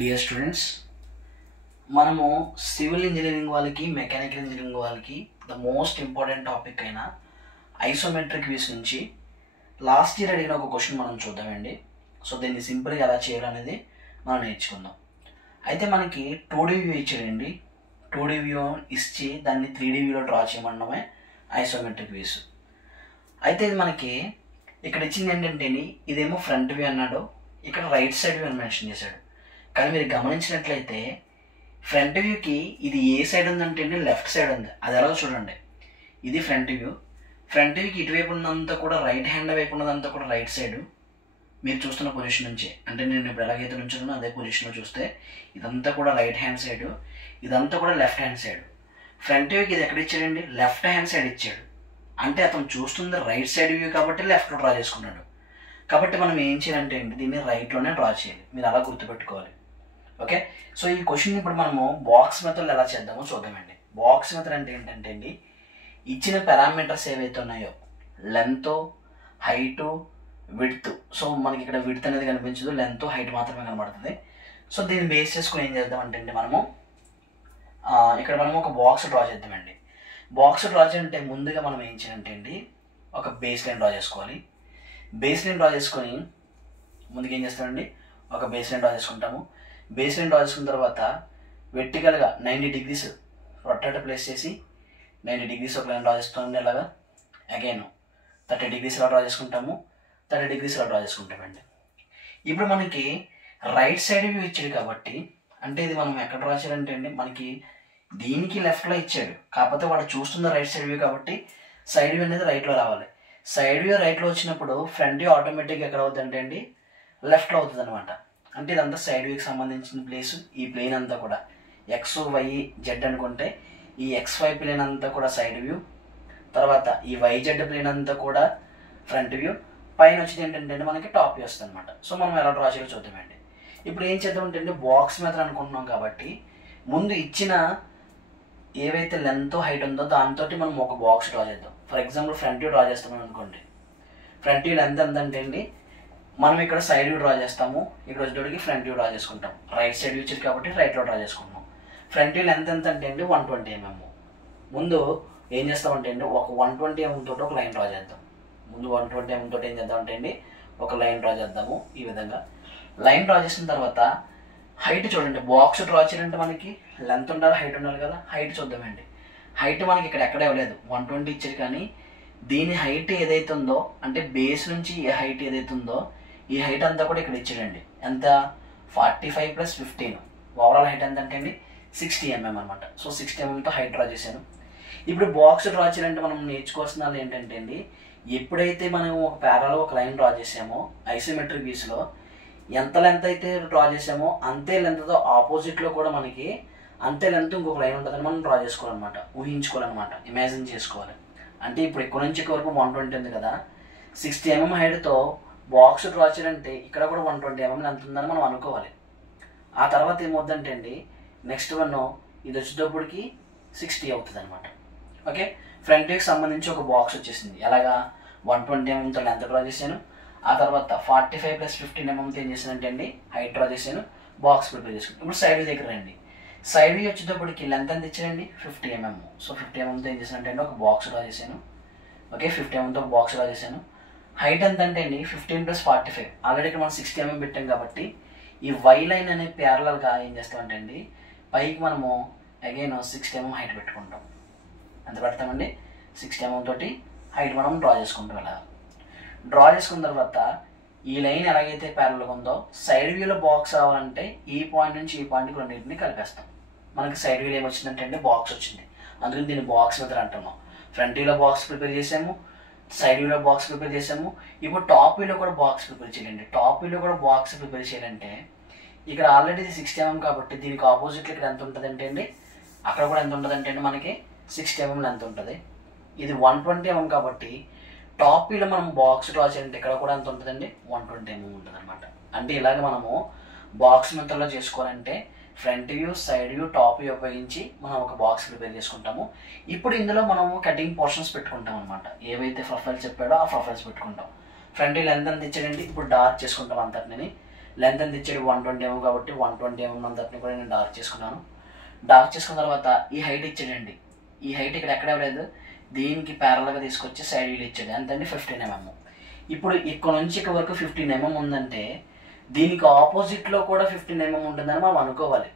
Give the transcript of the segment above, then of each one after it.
Dear students, మనము civil engineering వాళ్ళకి mechanical engineering వాళ్ళకి ద మోస్ట్ ఇంపార్టెంట్ టాపిక్ అయిన ఐసోమెట్రిక్ వ్యూస్ నుంచి లాస్ట్ ఇయర్ అడిగిన ఒక క్వశ్చన్ మనం చూద్దామండి. సో దీన్ని సింపుల్గా ఎలా చేయాలనేది మనం నేర్చుకుందాం. అయితే మనకి 2D వ్యూ ఇచ్చాడండి. 2D వ్యూ ఇచ్చి దాన్ని 3D వ్యూలో డ్రా చేయమనడమే ఐసోమెట్రిక్ వ్యూస్. అయితే ఇది మనకి ఇక్కడ ఇచ్చింది ఏంటంటే ఇదేమో ఫ్రంట్ వ్యూ అన్నాడు, ఇక్కడ రైట్ సైడ్ వ్యూ అని మెన్షన్ చేశాడు. కానీ మీరు గమనించినట్లయితే ఫ్రంట్ వ్యూకి ఇది ఏ సైడ్ ఉందంటే లెఫ్ట్ సైడ్ ఉంది. అది ఎలా చూడండి, ఇది ఫ్రంట్ వ్యూ. ఫ్రంట్ వ్యూకి ఇటువైపు ఉన్నదంతా కూడా రైట్ హ్యాండ్ వైపు ఉన్నదంతా కూడా రైట్ సైడ్. మీరు చూస్తున్న పొజిషన్ నుంచి, అంటే నేను ఇప్పుడు ఎలాగైతే నుంచున్నానో అదే పొజిషన్లో చూస్తే ఇదంతా కూడా రైట్ హ్యాండ్ సైడ్, ఇదంతా కూడా లెఫ్ట్ హ్యాండ్ సైడ్. ఫ్రంట్ వ్యూకి ఇది ఎక్కడ ఇచ్చాడండి, లెఫ్ట్ హ్యాండ్ సైడ్ ఇచ్చాడు. అంటే అతను చూస్తుంది రైట్ సైడ్ వ్యూ కాబట్టి లెఫ్ట్లో డ్రా చేసుకున్నాడు. కాబట్టి మనం ఏం చేయాలంటే దీన్ని రైట్లోనే డ్రా చేయాలి. మీరు అలా గుర్తుపెట్టుకోవాలి. ఓకే, సో ఈ క్వశ్చన్ ఇప్పుడు మనము బాక్స్ మెథడ్ ఎలా చేద్దామో చూద్దామండి. బాక్స్ మెథడ్ అంటే ఏంటంటే అండి, ఇచ్చిన పారామీటర్స్ ఏవైతే ఉన్నాయో లెంత్, హైటు, విడ్త్. సో మనకి ఇక్కడ విడ్త్ అనేది కనిపించదు, లెంత్, హైట్ మాత్రమే కనబడుతుంది. సో దీన్ని బేస్ చేసుకుని ఏం చేద్దామంటే అండి మనము ఇక్కడ మనం ఒక బాక్స్ డ్రా చేద్దామండి. బాక్స్ డ్రా చేయాలంటే ముందుగా మనం ఏం చేయాలంటే అండి ఒక బేస్ లైన్ డ్రా చేసుకోవాలి. బేస్ లైన్ డ్రా చేసుకొని ముందుకు ఏం చేస్తామండి, ఒక బేస్ లైన్ డ్రా చేసుకుంటాము. బేస్ లైన్ డ్రా చేసుకున్న తర్వాత వెర్టికల్గా 90 degrees రొటేటర్ ప్లేస్ చేసి 90 degrees ఒక లైన్ డ్రా చేస్తామండి. ఇలాగా అగైన్ 30 degrees ఇలా డ్రా చేసుకుంటాము, 30 degrees ఇలా డ్రా చేసుకుంటామండి. ఇప్పుడు మనకి రైట్ సైడ్ వ్యూ ఇచ్చాడు కాబట్టి, అంటే ఇది మనం ఎక్కడ డ్రా చేయాలంటే అండి మనకి దీనికి లెఫ్ట్లో ఇచ్చాడు, కాకపోతే వాడు చూస్తున్న రైట్ సైడ్ వ్యూ కాబట్టి సైడ్ వ్యూ అనేది రైట్లో రావాలి. సైడ్ వ్యూ రైట్లో వచ్చినప్పుడు ఫ్రంట్ వ్యూ ఆటోమేటిక్గా ఎక్కడ అవుతుందంటే అండి లెఫ్ట్లో అవుతుంది అనమాట. అంటే ఇదంతా సైడ్ వ్యూకి సంబంధించిన ప్లేస్. ఈ ప్లేన్ అంతా కూడా ఎక్స్, వై, జెడ్ అనుకుంటే ఈ XY ప్లేన్ అంతా కూడా సైడ్ వ్యూ, తర్వాత ఈ YZ ప్లేన్ అంతా కూడా ఫ్రంట్ వ్యూ, పైన వచ్చేది ఏంటంటే మనకి టాప్ వ్యూ వస్తుంది అనమాట. సో మనం ఎలా డ్రా చేయాలో చూద్దామండి. ఇప్పుడు ఏం చేద్దామంటే బాక్స్ మెథడ్ అనుకుంటున్నాం కాబట్టి ముందు ఇచ్చిన ఏవైతే లెంత్, హైట్ ఉందో దాంతో మనం ఒక బాక్స్ డ్రా చేద్దాం. For example front view draw చేస్తున్నాం అనుకోండి. ఫ్రంట్ వ్యూ లెంత్ ఎంత అంటే అండి మనం ఇక్కడ సైడ్ వ్యూ డ్రా చేస్తాము, ఇక్కడ వచ్చేటోడికి ఫ్రంట్ వ్యూ డ్రా చేసుకుంటాం. రైట్ సైడ్ వ్యూ వచ్చేది కాబట్టి రైట్లో డ్రా చేసుకుంటాం. ఫ్రంట్ వ్యూ లెంత్ ఎంత అంటే అండి 120 mm. ముందు ఏం చేస్తామంటే అండి ఒక 120 mm తోటి ఒక లైన్ డ్రా చేద్దాం. ముందు 120 mm తోటి ఏం చేద్దామంటే అండి ఒక లైన్ డ్రా చేద్దాము. ఈ విధంగా లైన్ డ్రా చేసిన తర్వాత హైట్ చూడండి. బాక్స్ డ్రా చేయాలంటే మనకి లెంత్ ఉండాలి, హైట్ ఉండాలి కదా. హైట్ చూద్దామండి. హైట్ మనకి ఇక్కడ ఎక్కడ ఇవ్వలేదు, 120 ఇచ్చారు. కానీ దీని హైట్ ఏదైతే ఉందో, అంటే బేస్ నుంచి ఈ హైట్ ఏదైతే ఉందో ఈ హైట్ అంతా కూడా ఇక్కడ ఇచ్చాడండి. ఎంత, 45 + 15. ఓవరాల్ హైట్ ఎంత అంటే అండి 60 mm అనమాట. సో 60 mmతో హైట్ డ్రా చేశాను. ఇప్పుడు బాక్స్ డ్రా చేయాలంటే మనం నేర్చుకోవాల్సిన ఏంటంటే అండి, ఎప్పుడైతే మనం ఒక ప్యారలో ఒక లైన్ డ్రా చేసామో ఐసోమెట్రిక్ వ్యూస్లో ఎంత లెంత్ అయితే డ్రా చేసామో అంతే లెంత్తో ఆపోజిట్లో కూడా మనకి అంతే లెంత్ ఇంకొక లైన్ ఉంటుందని మనం డ్రా చేసుకోవాలన్నమాట, ఊహించుకోవాలన్నమాట, ఇమాజిన్ చేసుకోవాలి. అంటే ఇప్పుడు ఇక్కడ నుంచి ఇక్కడ వరకు 120 ఉంది కదా, 60 mm హైట్తో బాక్స్ డ్రా చేయాలంటే ఇక్కడ కూడా 120 mm లెంత్ ఉందని మనం అనుకోవాలి. ఆ తర్వాత ఏమవుతుందంటే అండి నెక్స్ట్ వన్ ఇది వచ్చేటప్పటికి 60 అవుతుంది అనమాట. ఓకే, ఫ్రంట్ వ్యూకి సంబంధించి ఒక బాక్స్ వచ్చేసింది. ఎలాగా 120 mmతో లెంత్ డ్రా చేశాను. ఆ తర్వాత 45 + 15 mmతో ఏం చేశానంటే అండి హైట్ డ్రా చేశాను, బాక్స్ ప్రిపేర్ చేసుకున్నాను. ఇప్పుడు సైడ్ వ్యూ దగ్గర రండి. సైడ్ వ్యూ వచ్చేటప్పటికి లెంత్ ఎంత ఇచ్చానండి 50 mm. సో 50 mmతో ఏం చేశానంటే అండి ఒక బాక్స్ డ్రా చేశాను. ఓకే, 50 mmతో ఒక బాక్స్ డ్రా చేశాను. హైట్ ఎంత అంటే అండి 15 + 45. ఆల్రెడీ ఇక్కడ మనం 60 mm పెట్టాం కాబట్టి ఈ Y లైన్ అనే ప్యారలల్గా ఏం చేస్తామంటే అండి పైకి మనము అగైన్ 60 mm హైట్ పెట్టుకుంటాం. ఎంత పెడతామండి 60 mm తోటి హైట్ మనం డ్రా చేసుకుంటాం. ఇలా డ్రా చేసుకున్న తర్వాత ఈ లైన్ ఎలాగైతే ప్యారల్గా ఉందో సైడ్ వ్యూలో బాక్స్ అవ్వాలంటే ఈ పాయింట్ నుంచి ఈ పాయింట్కి రెండింటిని కలిపేస్తాం. మనకి సైడ్ వ్యూలో ఏమొచ్చిందంటే అండి బాక్స్ వచ్చింది. అందుకని దీన్ని బాక్స్ మెథడ్ అంటున్నాం. ఫ్రంట్ వ్యూలో బాక్స్ ప్రిపేర్ చేసాము, సైడ్ వ్యూలో బాక్స్ ప్రిపేర్ చేసాము. ఇప్పుడు టాప్ వ్యూలో కూడా బాక్స్ ప్రిపేర్ చేయాలండి. టాప్ వ్యూలో కూడా బాక్స్ ప్రిపేర్ చేయాలంటే ఇక్కడ ఆల్రెడీ 60 mm కాబట్టి దీనికి ఆపోజిట్లో ఇక్కడ ఎంత ఉంటుంది అంటే అండి అక్కడ కూడా ఎంత ఉంటుంది అంటే అండి మనకి 60 mm లెంత్ ఉంటుంది. ఇది 120 mm కాబట్టి టాప్ వ్యూలో మనం బాక్స్ డ్రా చేయాలంటే ఇక్కడ కూడా ఎంత ఉంటుందండి 120 mm ఉంటుంది అనమాట. అంటే ఇలాగ మనము బాక్స్ మెథడ్లో చేసుకోవాలంటే front view, side view, top view ఉపయోగించి మనం ఒక బాక్స్ ప్రిపేర్ చేసుకుంటాము. ఇప్పుడు ఇందులో మనము కటింగ్ పోర్షన్స్ పెట్టుకుంటాం అనమాట. ఏవైతే ప్రొఫైల్స్ చెప్పాడో ఆ ప్రొఫైల్స్ పెట్టుకుంటాం. ఫ్రంట్ వ్యూ లెంత్ ఎంత ఇచ్చాడండి ఇప్పుడు డార్క్ చేసుకుంటాం అంతటిని. లెంత్ ఎంత ఇచ్చాడు 120 mm కాబట్టి 120 mm అంతటిని కూడా నేను డార్క్ చేసుకున్నాను. డార్క్ చేసుకున్న తర్వాత ఈ హైట్ ఇచ్చాడండి. ఈ హైట్ ఇక్కడ ఎక్కడ ఇవ్వలేదు, దీనికి ప్యారల్గా తీసుకొచ్చి సైడ్ వీల్ ఇచ్చాడు. ఎంతండి 15 mm. ఇప్పుడు ఇక్కడ నుంచి ఇక్కడ వరకు 15 mm ఉందంటే దీనికి ఆపోజిట్లో కూడా 15 mm ఉంటుందని మనం అనుకోవాలి.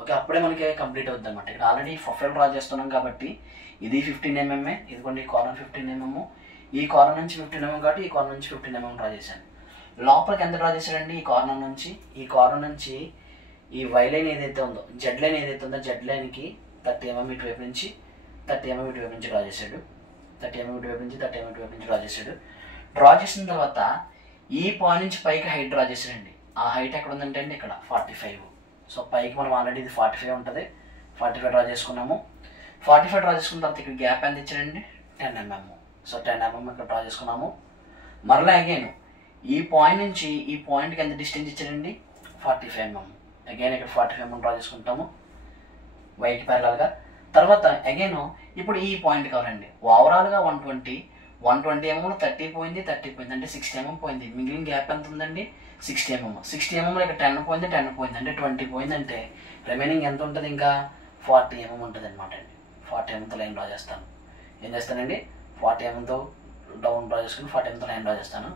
ఓకే, అప్పుడే మనకి కంప్లీట్ అవుతుంది అనమాట. ఇక్కడ ఆల్రెడీ ప్రొఫైల్ డ్రా చేస్తున్నాం కాబట్టి ఇది 15 mm, ఇదిగోండి ఈ కార్నర్ 15 mm, ఈ కార్నర్ నుంచి 15 mm కాబట్టి ఈ కార్నర్ నుంచి 15 mm డ్రా చేశాను. లోపలికి ఎంత డ్రా చేశాడండి, ఈ కార్నర్ నుంచి ఈ వై లైన్ ఏదైతే ఉందో, జెడ్ లైన్ ఏదైతే ఉందో జెడ్ లైన్కి 30 mm ఇటువైపు నుంచి 30 mm ఇటువైపు నుంచి డ్రా చేశాడు. 30 mm ఇటువైపు నుంచి 30 mm ఇటువైపు నుంచి డ్రా చేశాడు. డ్రా చేసిన తర్వాత ఈ పాయింట్ నుంచి పైకి హైట్ డ్రా చేశాడండి. ఆ హైట్ ఎక్కడ ఉందంటే అండి ఇక్కడ 45. సో పైకి మనం ఆల్రెడీ ఇది 45 ఉంటుంది, 45 డ్రా చేసుకున్నాము. 45 డ్రా చేసుకున్న తర్వాత ఇక్కడ గ్యాప్ ఎంత ఇచ్చాడండి 10 mm. సో 10 mm ఇక్కడ డ్రా చేసుకున్నాము. మరలా అగైన్ ఈ పాయింట్ నుంచి ఈ పాయింట్కి ఎంత డిస్టెన్స్ ఇచ్చాడండి 45 mm. అగైన్ ఇక్కడ 45 mm డ్రా చేసుకుంటాము వైకి ప్యారలల్గా. తర్వాత అగైన్ ఇప్పుడు ఈ పాయింట్ కావాలండి. ఓవరాల్గా 120 mm 30 పోయింది అంటే 60 mm పోయింది. మిగిలిన గ్యాప్ ఎంత ఉందండి 60 mm. 60 mm ఇక్కడ 10 పోయింది అంటే 20 పోయింది అంటే రిమైనింగ్ ఎంత ఉంటుంది, ఇంకా 40 mm ఉంటుంది అనమాట అండి. 40 mmతో లైన్ డ్రా చేస్తాను. ఏం చేస్తానండి 40 mmతో డౌన్ డ్రా చేసుకుని 40 mmతో లైన్ డ్రా చేస్తాను.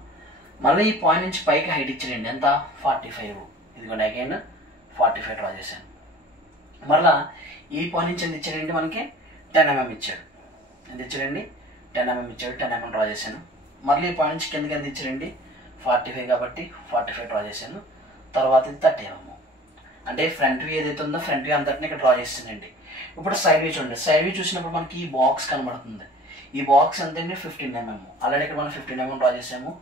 మళ్ళీ ఈ పాయింట్ నుంచి పైకి హైట్ ఇచ్చాడండి ఎంత 45. ఇదిగోండి అగైన్ 45 డ్రా చేశాను. మరలా ఈ పాయింట్ నుంచి ఎంత ఇచ్చాడండి మనకి 10 mm ఇచ్చాడు. ఎంత ఇచ్చాడండి 10 mm ఇచ్చాడు. 10 mm డ్రా చేశాను. మళ్ళీ ఈ పాయింట్ నుంచి కిందకి ఎంత ఇచ్చాడండి 45 కాబట్టి 45 డ్రా చేశాను. తర్వాత ఇది 30 mm. అంటే ఫ్రంట్ వ్యూ ఏదైతే ఉందో ఫ్రంట్ వ్యూ అంతటిని ఇక్కడ డ్రా చేస్తానండి. ఇప్పుడు సైడ్ వ్యూ చూడండి. సైడ్ వ్యూ చూసినప్పుడు మనకి ఈ బాక్స్ కనబడుతుంది. ఈ బాక్స్ ఎంత అండి 15 mm. ఆల్రెడీ ఇక్కడ మనం 15 mm డ్రా చేసాము.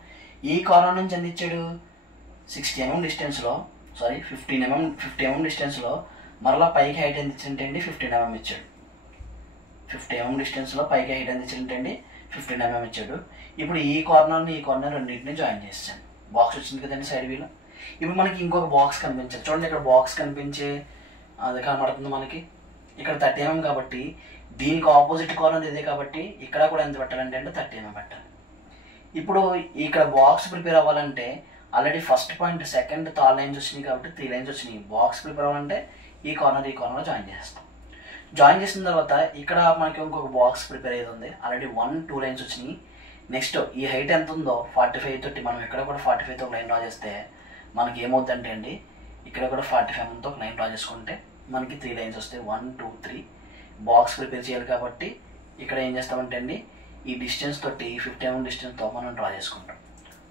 ఈ కార్నర్ నుంచి ఎంత ఇచ్చాడు 60 mm డిస్టెన్స్లో, సారీ 50 mm డిస్టెన్స్లో మరలా పైకి హైట్ ఎంత ఇచ్చింటే అండి 15 mm ఇచ్చాడు. 50 mm డిస్టెన్స్లో పైకి హైట్ ఎంత ఇచ్చింటే అండి 15 mm ఇచ్చాడు. ఇప్పుడు ఈ కార్నర్ రెండింటిని జాయిన్ చేసాను. బాక్స్ వచ్చింది కదండి సైడ్ వ్యూలో. ఇప్పుడు మనకి ఇంకొక బాక్స్ కనిపించాలి. చూడండి ఇక్కడ బాక్స్ కనిపించే అది కనబడుతుంది మనకి. ఇక్కడ 30 mm కాబట్టి దీనికి ఆపోజిట్ కార్నర్ ఇదే కాబట్టి ఇక్కడ కూడా ఎంత పెట్టాలంటే 30 mm పెట్టాలి. ఇప్పుడు ఇక్కడ బాక్స్ ప్రిపేర్ అవ్వాలంటే already first point second third lines వచ్చినాయి కాబట్టి 3 లైన్స్ వచ్చినాయి. బాక్స్ ప్రిపేర్ అవ్వాలంటే ఈ కార్నర్ జాయిన్ చేస్తాం. జాయిన్ చేసిన తర్వాత ఇక్కడ మనకి ఇంకొక బాక్స్ ప్రిపేర్ అయ్యేది ఉంది. ఆల్రెడీ 1-2 లైన్స్ వచ్చినాయి. నెక్స్ట్ ఈ హైట్ ఎంత ఉందో 45 తోటి మనం ఇక్కడ కూడా 45తో లైన్ డ్రా చేస్తే మనకి ఏమవుతుందంటే అండి ఇక్కడ కూడా 45 mmతో లైన్ డ్రా చేసుకుంటే మనకి 3 లైన్స్ వస్తాయి. 1, 2, 3 బాక్స్ ప్రిపేర్ చేయాలి కాబట్టి ఇక్కడ ఏం చేస్తామంటే అండి ఈ డిస్టెన్స్ తోటి 50 mm డిస్టెన్స్తో మనం డ్రా చేసుకుంటాం.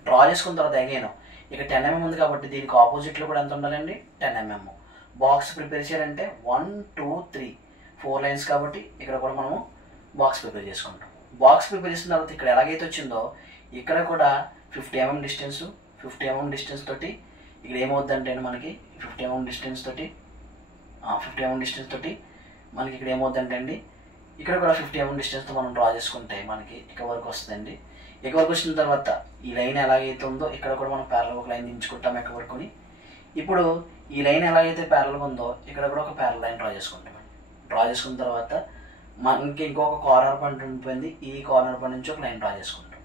డ్రా చేసుకున్న తర్వాత అగైన్ ఇక్కడ 10 mm ఉంది కాబట్టి దీనికి ఆపోజిట్లో కూడా ఎంత ఉండాలండి 10 mm. బాక్స్ ప్రిపేర్ చేయాలంటే 1, 2, 3 4 లైన్స్ కాబట్టి ఇక్కడ కూడా మనము బాక్స్ ప్రిపేర్ చేసుకుంటాం. బాక్స్ ప్రిపేర్ చేసిన తర్వాత ఇక్కడ ఎలాగైతే వచ్చిందో ఇక్కడ కూడా 50 mm డిస్టెన్స్ తోటి ఇక్కడ ఏమవుద్దంటే మనకి 50 mm డిస్టెన్స్ తోటి మనకి ఇక్కడ ఏమవుద్దంటే అండి ఇక్కడ కూడా 50 mm డిస్టెన్స్తో మనం డ్రా చేసుకుంటే మనకి ఇక్కడ వరకు వస్తుందండి. ఇక్కడ వరకు వచ్చిన తర్వాత ఈ లైన్ ఎలాగైతే ఉందో ఇక్కడ కూడా మనం ప్యారల్ ఒక లైన్ దించుకుంటాం ఎక్కడ వరకుని. ఇప్పుడు ఈ లైన్ ఎలాగైతే ప్యారల్గా ఉందో ఇక్కడ కూడా ఒక ప్యారల్ లైన్ డ్రా చేసుకుంటామండి. డ్రా చేసుకున్న తర్వాత మనకి ఇంకొక కార్నర్ పాయింట్ ఉండిపోయింది. ఈ కార్నర్ పాయింట్ నుంచి ఒక లైన్ డ్రా చేసుకుంటాం.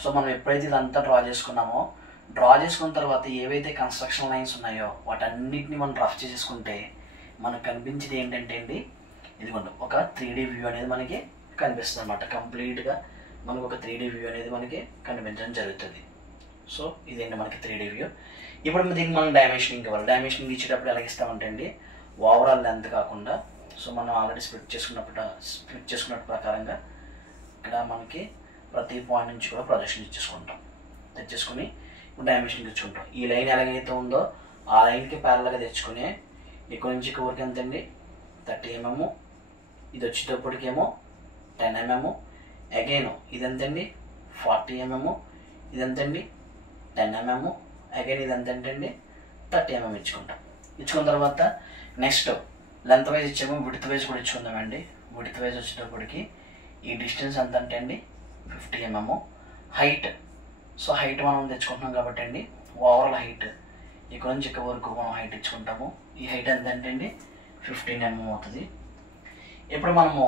సో మనం ఎప్పుడైతే ఇదంతా డ్రా చేసుకున్నామో డ్రా చేసుకున్న తర్వాత ఏవైతే కన్స్ట్రక్షన్ లైన్స్ ఉన్నాయో వాటన్నిటిని మనం రఫ్ చేసుకుంటే మనకు కనిపించేది ఏంటంటే అండి ఇదిగోండి ఒక 3D వ్యూ అనేది మనకి కనిపిస్తుంది అనమాట. కంప్లీట్గా మనకు ఒక 3D వ్యూ అనేది మనకి కనిపించడం జరుగుతుంది. సో ఇదేంటి మనకి 3D వ్యూ. ఇప్పుడు దీనికి మనం డైమెన్షనింగ్ ఇవ్వాలి. డైమెన్షనింగ్ ఇచ్చేటప్పుడు ఎలాగ ఇస్తామంటే అండి ఓవరాల్ లెంత్ కాకుండా సో మనం ఆల్రెడీ స్ప్లిట్ చేసుకున్నట్టు ప్రకారంగా ఇక్కడ మనకి ప్రతి పాయింట్ నుంచి కూడా ప్రొజెక్షన్ తెచ్చేసుకుని డైమెన్షన్ తెచ్చుకుంటాం. ఈ లైన్ ఎలాగైతే ఉందో ఆ లైన్కి ప్యారల్గా తెచ్చుకుని ఇక్కడ నుంచి ఇక్కడ వరకు ఎంతండి 30 mm, ఇది వచ్చేటప్పటికేమో 10 mm, అగైన్ ఇదంతండి 40 mm, ఇదంతండి 10 mm, అగైన్ ఇదంతంటే అండి 30 mm ఇచ్చుకున్న తర్వాత నెక్స్ట్ లెంత్ వైజ్ ఇచ్చాము, విడ్త్ వైజ్ కూడా ఇచ్చుకుందామండి. విడ్త్ వైజ్ వచ్చేటప్పటికి ఈ డిస్టెన్స్ ఎంత అంటే అండి 50 mm. హైట్ సో హైట్ మనం తెచ్చుకుంటున్నాం కాబట్టి అండి ఓవరాల్ హైట్ ఇక్కడ నుంచి ఇక్కడ వరకు మనం హైట్ ఇచ్చుకుంటాము. ఈ హైట్ ఎంత అంటే అండి 15 mm అవుతుంది. ఇప్పుడు మనము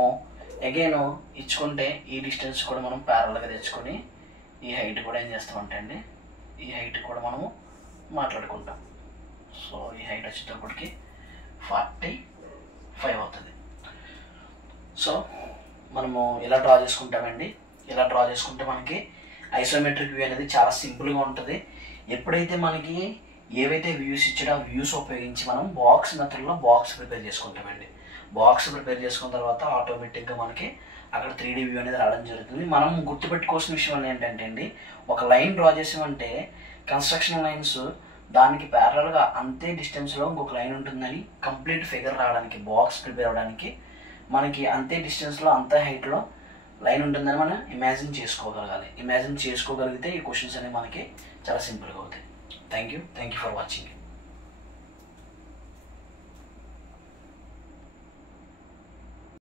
అగైన్ ఇచ్చుకుంటే ఈ డిస్టెన్స్ కూడా మనం ప్యారల్గా తెచ్చుకొని ఈ హైట్ కూడా ఏం చేస్తామంటే అండి ఈ హైట్ కూడా మనము మాట్లాడుకుంటాం. సో ఈ హైట్ వచ్చేటప్పటికి 45 అవుతుంది. సో మనము ఇలా డ్రా చేసుకుంటామండి. ఇలా డ్రా చేసుకుంటే మనకి ఐసోమెట్రిక్ వ్యూ అనేది చాలా సింపుల్గా ఉంటుంది. ఎప్పుడైతే మనకి ఏవైతే వ్యూస్ ఇచ్చాడో ఆ వ్యూస్ ఉపయోగించి మనం బాక్స్ మెథడ్లో బాక్స్ ప్రిపేర్ చేసుకుంటామండి. బాక్స్ ప్రిపేర్ చేసుకున్న తర్వాత ఆటోమేటిక్గా మనకి అక్కడ 3D వ్యూ అనేది రావడం జరుగుతుంది. మనం గుర్తుపెట్టుకోవాల్సిన విషయం ఏంటంటే అండి, ఒక లైన్ డ్రా చేసామంటే కన్స్ట్రక్షన్ లైన్స్ దానికి ప్యారలల్గా అంతే డిస్టెన్స్లో ఇంకొక లైన్ ఉంటుందని కంప్లీట్ ఫిగర్ రావడానికి, బాక్స్ ప్రిపేర్ అవ్వడానికి మనకి అంతే డిస్టెన్స్లో అంతే హైట్లో లైన్ ఉంటుందని మనం ఇమాజిన్ చేసుకోగలగాలి. ఇమాజిన్ చేసుకోగలిగితే ఈ క్వశ్చన్స్ అనేవి మనకి చాలా సింపుల్గా అవుతాయి. Thank you for watching.